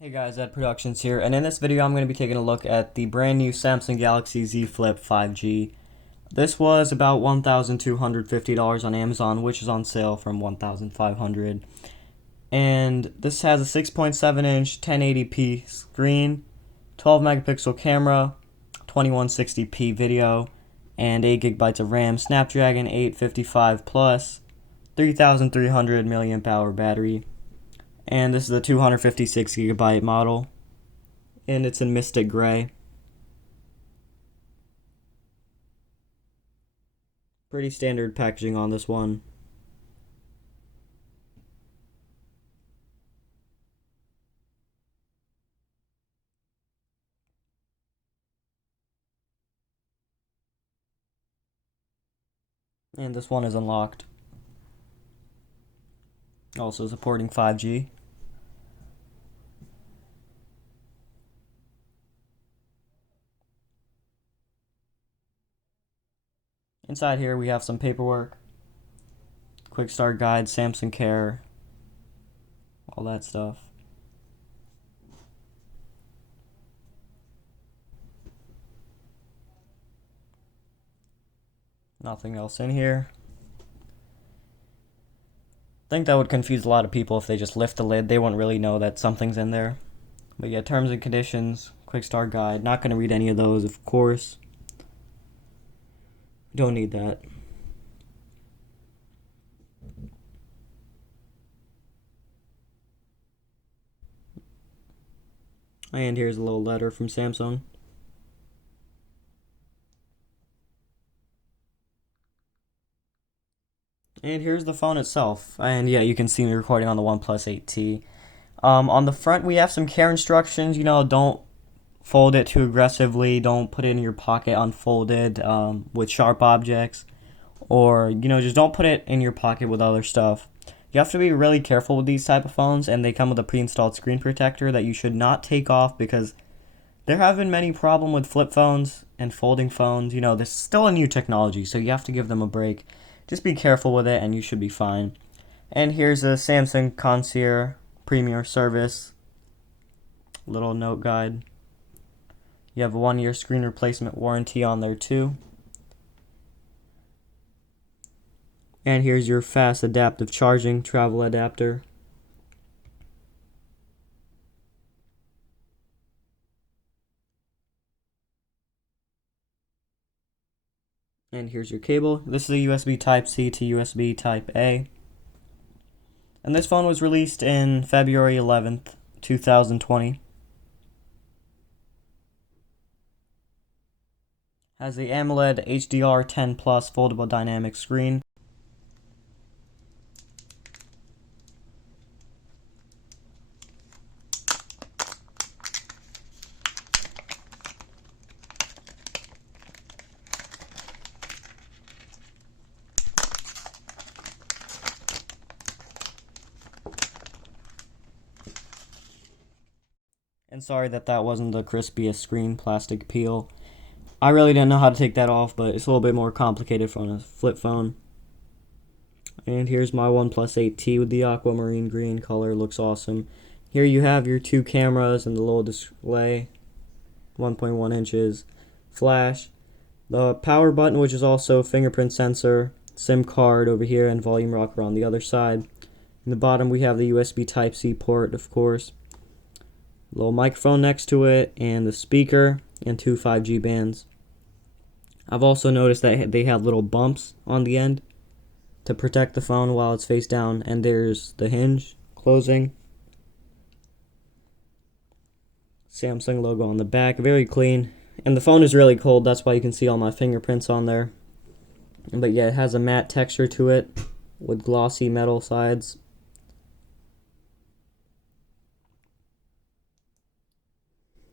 Hey guys, Ed Productions here, and in this video I'm going to be taking a look at the brand new Samsung Galaxy Z Flip 5G. This was about $1,250 on Amazon, which is on sale from $1,500. And this has a 6.7-inch 1080p screen, 12 megapixel camera, 2160p video, and 8 gigabytes of RAM, Snapdragon 855 Plus, 3300 milliamp hour battery. And this is a 256 gigabyte model, and it's in Mystic Gray. Pretty standard packaging on this one. And this one is unlocked. Also supporting 5G. Inside here we have some paperwork, quick start guide, Samsung Care, all that stuff. Nothing else in here. I think that would confuse a lot of people if they just lift the lid. They wouldn't really know that something's in there. But yeah, terms and conditions, quick start guide. Not going to read any of those, of course. Don't need that. And here's a little letter from Samsung. And here's the phone itself. And yeah, you can see me recording on the OnePlus 8T. On the front, we have some care instructions. Don't fold it too aggressively. Don't put it in your pocket unfolded with sharp objects. Or, just don't put it in your pocket with other stuff. You have to be really careful with these type of phones, and they come with a pre-installed screen protector that you should not take off because there have been many problems with flip phones and folding phones. This is still a new technology, so you have to give them a break. Just be careful with it, and you should be fine. And here's a Samsung Concierge Premier Service little note guide. You have a 1-year screen replacement warranty on there too. And here's your fast adaptive charging travel adapter. And here's your cable. This is a USB Type-C to USB Type-A. And this phone was released in February 11th, 2020. Has the AMOLED HDR10 Plus foldable dynamic screen. And sorry that wasn't the crispiest screen plastic peel. I really didn't know how to take that off, but it's a little bit more complicated for a flip phone. And here's my OnePlus 8T with the aquamarine green color. Looks awesome. Here you have your two cameras and the little display, 1.1 inches, flash, the power button, which is also fingerprint sensor, SIM card over here, and volume rocker on the other side. In the bottom we have the USB Type-C port, of course, little microphone next to it, and the speaker, and two 5G bands. I've also noticed that they have little bumps on the end to protect the phone while it's face down, and there's the hinge closing. Samsung logo on the back, very clean. And the phone is really cold, that's why you can see all my fingerprints on there. But yeah, it has a matte texture to it with glossy metal sides.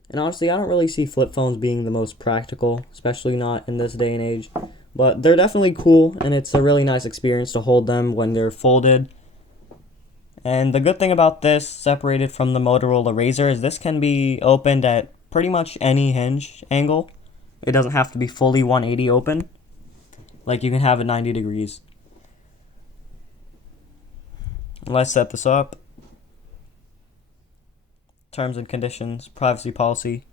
And honestly, I don't really see flip phones being the most practical, especially not in this day and age. But they're definitely cool, and it's a really nice experience to hold them when they're folded. And the good thing about this, separated from the Motorola Razr, is this can be opened at pretty much any hinge angle. It doesn't have to be fully 180 open. Like, you can have it 90 degrees. Let's set this up. terms and conditions, privacy policy.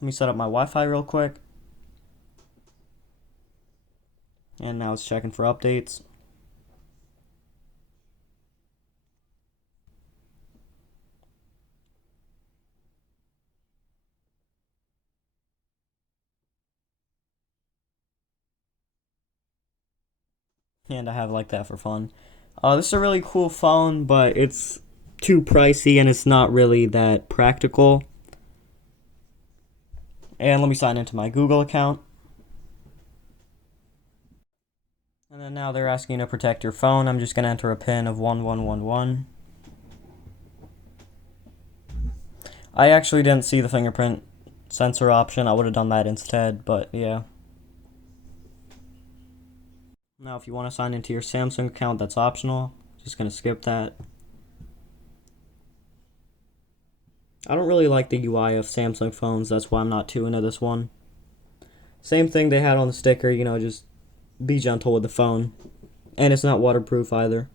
Let me set up my Wi-Fi real quick. And now it's checking for updates. And I have like that for fun. This is a really cool phone, but it's too pricey and it's not really that practical. And let me sign into my Google account. And then now they're asking to protect your phone. I'm just going to enter a PIN of 1111. I actually didn't see the fingerprint sensor option. I would have done that instead, but yeah. Now if you want to sign into your Samsung account, that's optional. Just going to skip that. I don't really like the UI of Samsung phones. That's why I'm not too into this one. Same thing they had on the sticker, just be gentle with the phone. And it's not waterproof either.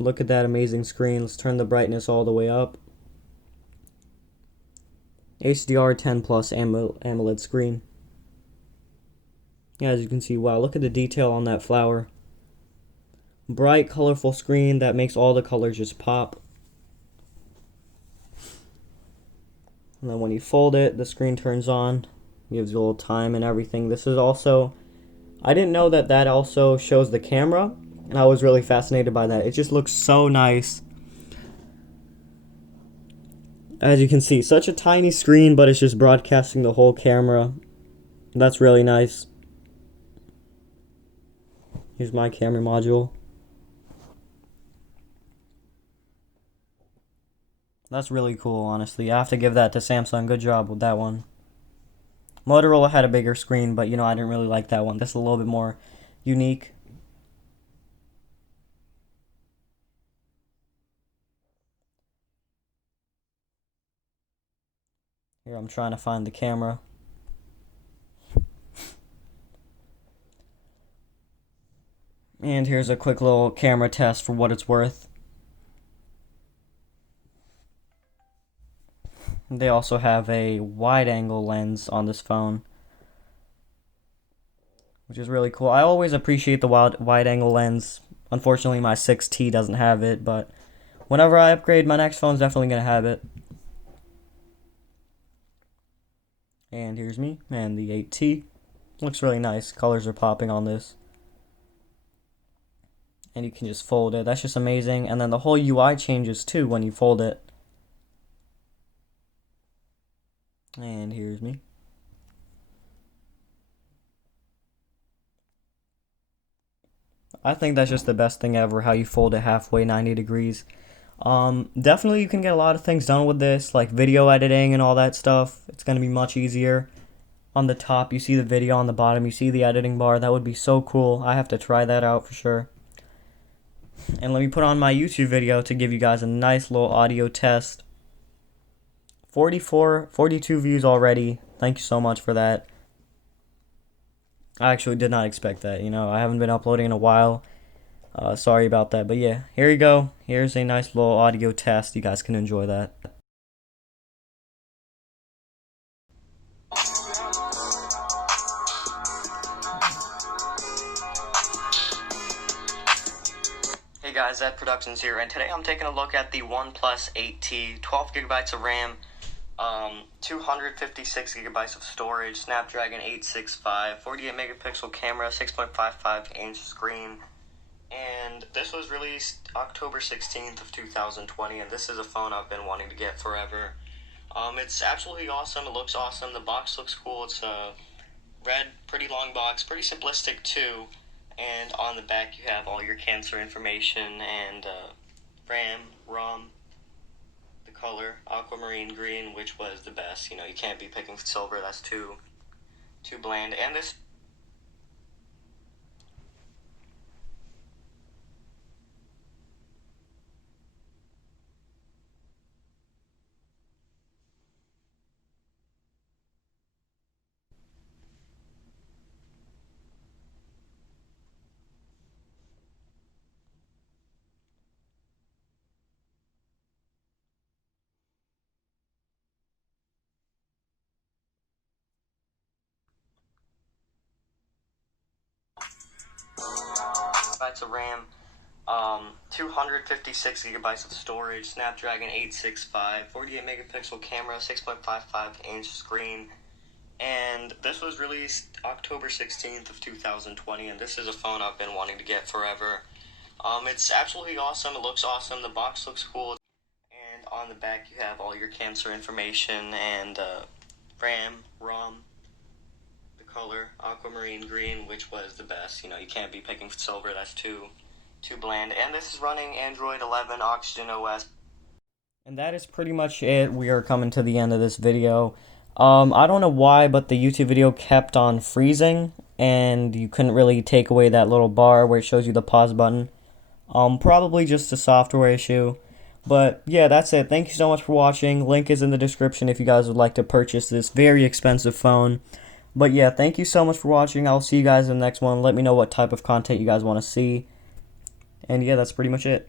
Look at that amazing screen. Let's turn the brightness all the way up. HDR 10 plus AMOLED screen. Yeah, as you can see, wow, look at the detail on that flower. Bright, colorful screen that makes all the colors just pop. And then when you fold it, the screen turns on. Gives you a little time and everything. This is also, I didn't know that also shows the camera, and I was really fascinated by that. It just looks so nice. As you can see, such a tiny screen, but it's just broadcasting the whole camera. That's really nice. Here's my camera module. That's really cool, honestly. I have to give that to Samsung. Good job with that one. Motorola had a bigger screen, but I didn't really like that one. This is a little bit more unique. Here, I'm trying to find the camera. And here's a quick little camera test for what it's worth. They also have a wide angle lens on this phone, which is really cool. I always appreciate the wide angle lens. Unfortunately, my 6T doesn't have it, but whenever I upgrade, my next phone's definitely going to have it. And here's me, and the 8T. Looks really nice. Colors are popping on this. And you can just fold it. That's just amazing. And then the whole UI changes too when you fold it. And here's me. I think that's just the best thing ever, how you fold it halfway 90 degrees. Definitely you can get a lot of things done with this, like video editing and all that stuff. It's going to be much easier. On the top, you see the video. On the bottom, you see the editing bar. That would be so cool. I have to try that out for sure. And let me put on my YouTube video to give you guys a nice little audio test. 42 views already. Thank you so much for that. I actually did not expect that. I haven't been uploading in a while. Sorry about that. But yeah, here you go. Here's a nice little audio test. You guys can enjoy that. Hey guys, Zed Productions here, and today I'm taking a look at the OnePlus 8T, 12 gigabytes of RAM, 256 gigabytes of storage, Snapdragon 865, 48 megapixel camera, 6.55 inch screen, and this was released October 16th of 2020, and this is a phone I've been wanting to get forever. It's absolutely awesome. It looks awesome. The box looks cool. It's a red, pretty long box, pretty simplistic too. And on the back you have all your cancer information and RAM, ROM, the color, aquamarine green, which was the best. You can't be picking silver. That's too bland. And this gigabytes of RAM, 256 gigabytes of storage, Snapdragon 865, 48 megapixel camera, 6.55 inch screen, and this was released October 16th of 2020, and this is a phone I've been wanting to get forever. It's absolutely awesome. It looks awesome. The box looks cool, and on the back you have all your cancer information and RAM, ROM, the color aquamarine green, which was the best. You can't be picking silver. That's too bland. And this is running Android 11 Oxygen OS. And that is pretty much it. We are coming to the end of this video. I don't know why, but the YouTube video kept on freezing, and you couldn't really take away that little bar where it shows you the pause button. Probably just a software issue. But yeah, that's it. Thank you so much for watching. Link is in the description if you guys would like to purchase this very expensive phone. But yeah, thank you so much for watching. I'll see you guys in the next one. Let me know what type of content you guys want to see. And yeah, that's pretty much it.